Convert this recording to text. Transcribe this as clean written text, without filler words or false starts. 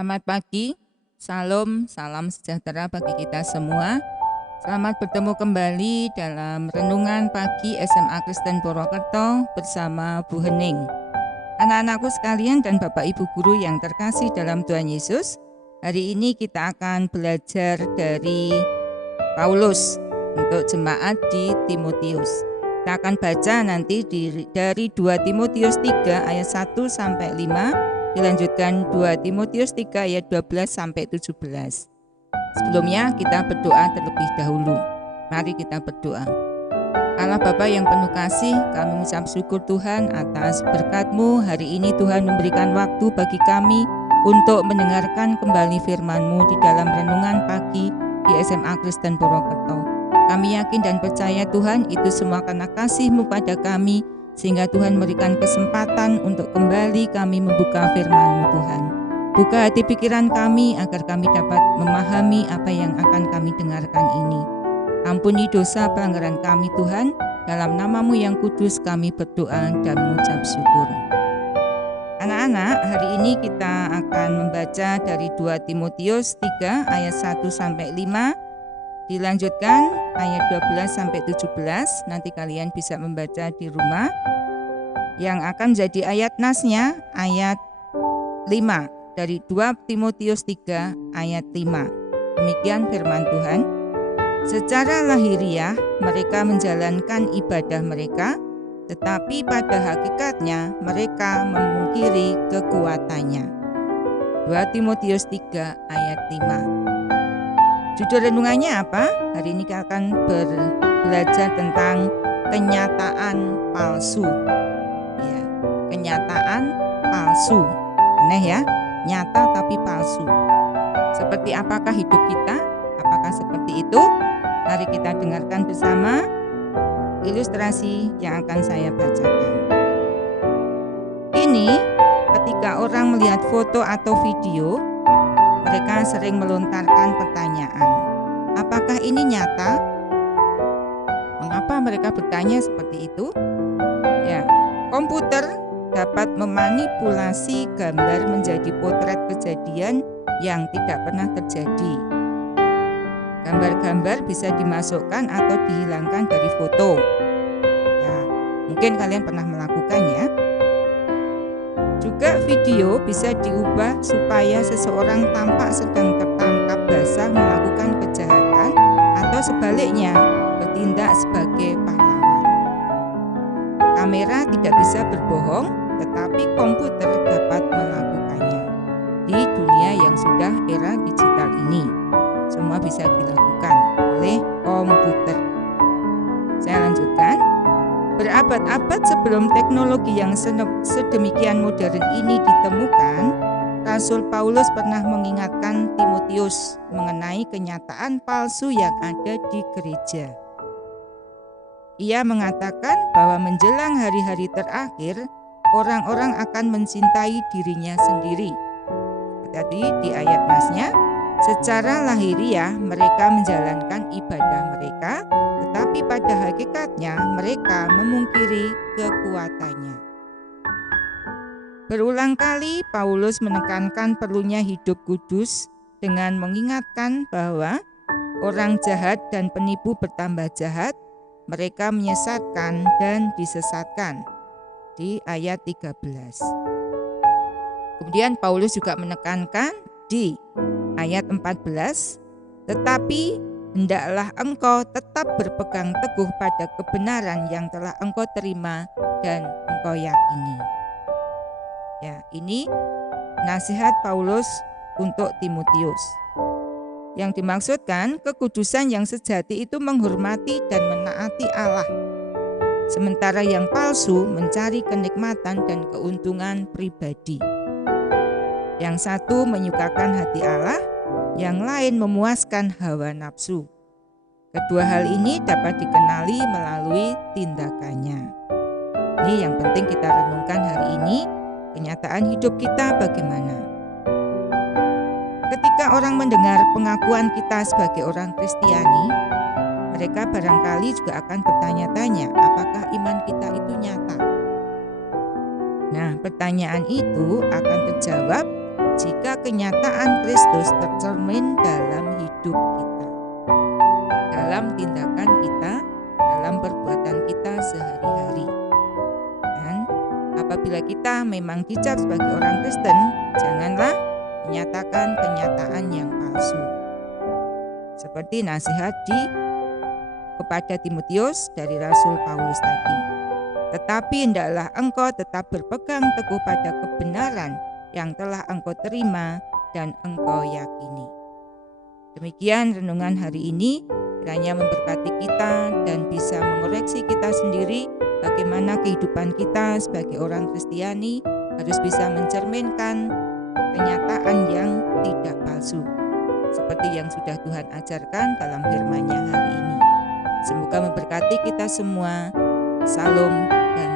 Selamat pagi, salam sejahtera bagi kita semua. Selamat bertemu kembali dalam Renungan Pagi SMA Kristen Purwokerto bersama Bu Hening. Anak-anakku sekalian dan Bapak Ibu Guru yang terkasih dalam Tuhan Yesus, hari ini kita akan belajar dari Paulus untuk jemaat di Timotius. Kita akan baca nanti dari 2 Timotius 3 ayat 1 sampai 5. Dilanjutkan 2 Timotius 3 ayat 12 sampai 17. Sebelumnya kita berdoa terlebih dahulu. Mari kita berdoa. Allah Bapa yang penuh kasih, kami mengucap syukur Tuhan atas berkat-Mu. Hari ini Tuhan memberikan waktu bagi kami untuk mendengarkan kembali firman-Mu di dalam renungan pagi di SMA Kristen Purwokerto. Kami yakin dan percaya Tuhan itu semua karena kasih-Mu pada kami, sehingga Tuhan memberikan kesempatan untuk kembali kami membuka firman-Mu Tuhan. Buka hati pikiran kami agar kami dapat memahami apa yang akan kami dengarkan ini. Ampuni dosa pelanggaran kami Tuhan, dalam nama-Mu yang kudus kami berdoa dan mengucap syukur. Anak-anak, hari ini kita akan membaca dari 2 Timotius 3 ayat 1 sampai 5. Dilanjutkan ayat 12 sampai 17. Nanti kalian bisa membaca di rumah. Yang akan menjadi ayat nasnya ayat 5 dari 2 Timotius 3 ayat 5. Demikian firman Tuhan. Secara lahiriah mereka menjalankan ibadah mereka, tetapi pada hakikatnya mereka memungkiri kekuatannya. 2 Timotius 3 ayat 5. Judul renungannya apa? Hari ini kita akan belajar tentang kenyataan palsu. Ya, kenyataan palsu. Aneh ya, nyata tapi palsu. Seperti apakah hidup kita? Apakah seperti itu? Mari kita dengarkan bersama ilustrasi yang akan saya bacakan. Ini ketika orang melihat foto atau video, mereka sering melontarkan pertanyaan, apakah ini nyata? Mengapa mereka bertanya seperti itu? Ya, komputer dapat memanipulasi gambar menjadi potret kejadian yang tidak pernah terjadi. Gambar-gambar bisa dimasukkan atau dihilangkan dari foto. Ya, mungkin kalian pernah melakukannya. Juga video bisa diubah supaya seseorang tampak sedang tertangkap basah melakukan kejahatan atau sebaliknya bertindak sebagai pahlawan. Kamera tidak bisa berbohong, tetapi komputer dapat melakukannya. Di dunia yang sudah era digital ini, semua bisa dilakukan oleh komputer. Saya lanjutkan. Berabad-abad sebelum teknologi yang sedemikian modern ini ditemukan, Rasul Paulus pernah mengingatkan Timotius mengenai kenyataan palsu yang ada di gereja. Ia mengatakan bahwa menjelang hari-hari terakhir, orang-orang akan mencintai dirinya sendiri. Tadi di ayat masnya, secara lahiriah mereka menjalankan ibadah mereka, tetapi pada hakikatnya mereka memungkiri kekuatannya. Berulang kali Paulus menekankan perlunya hidup kudus dengan mengingatkan bahwa orang jahat dan penipu bertambah jahat, mereka menyesatkan dan disesatkan di ayat 13. Kemudian Paulus juga menekankan di ayat 14, tetapi hendaklah engkau tetap berpegang teguh pada kebenaran yang telah engkau terima dan engkau yakini. Ya, ini nasihat Paulus untuk Timotius. Yang dimaksudkan, kekudusan yang sejati itu menghormati dan menaati Allah. Sementara yang palsu mencari kenikmatan dan keuntungan pribadi. Yang satu menyukakan hati Allah, yang lain memuaskan hawa nafsu. Kedua hal ini dapat dikenali melalui tindakannya. Ini yang penting kita renungkan hari ini, kenyataan hidup kita bagaimana. Ketika orang mendengar pengakuan kita sebagai orang Kristiani, mereka barangkali juga akan bertanya-tanya, apakah iman kita itu nyata? Nah, pertanyaan itu akan terjawab jika kenyataan Kristus tercermin dalam hidup kita, dalam tindakan kita, dalam perbuatan kita sehari-hari. Dan apabila kita memang dicap sebagai orang Kristen, janganlah menyatakan kenyataan yang palsu. Seperti nasihat kepada Timotius dari Rasul Paulus tadi. Tetapi hendaklah engkau tetap berpegang teguh pada kebenaran yang telah engkau terima dan engkau yakini. Demikian renungan hari ini, kiranya memberkati kita dan bisa mengoreksi kita sendiri bagaimana kehidupan kita sebagai orang Kristiani harus bisa mencerminkan kenyataan yang tidak palsu, seperti yang sudah Tuhan ajarkan dalam firman-Nya hari ini. Semoga memberkati kita semua. Salam dan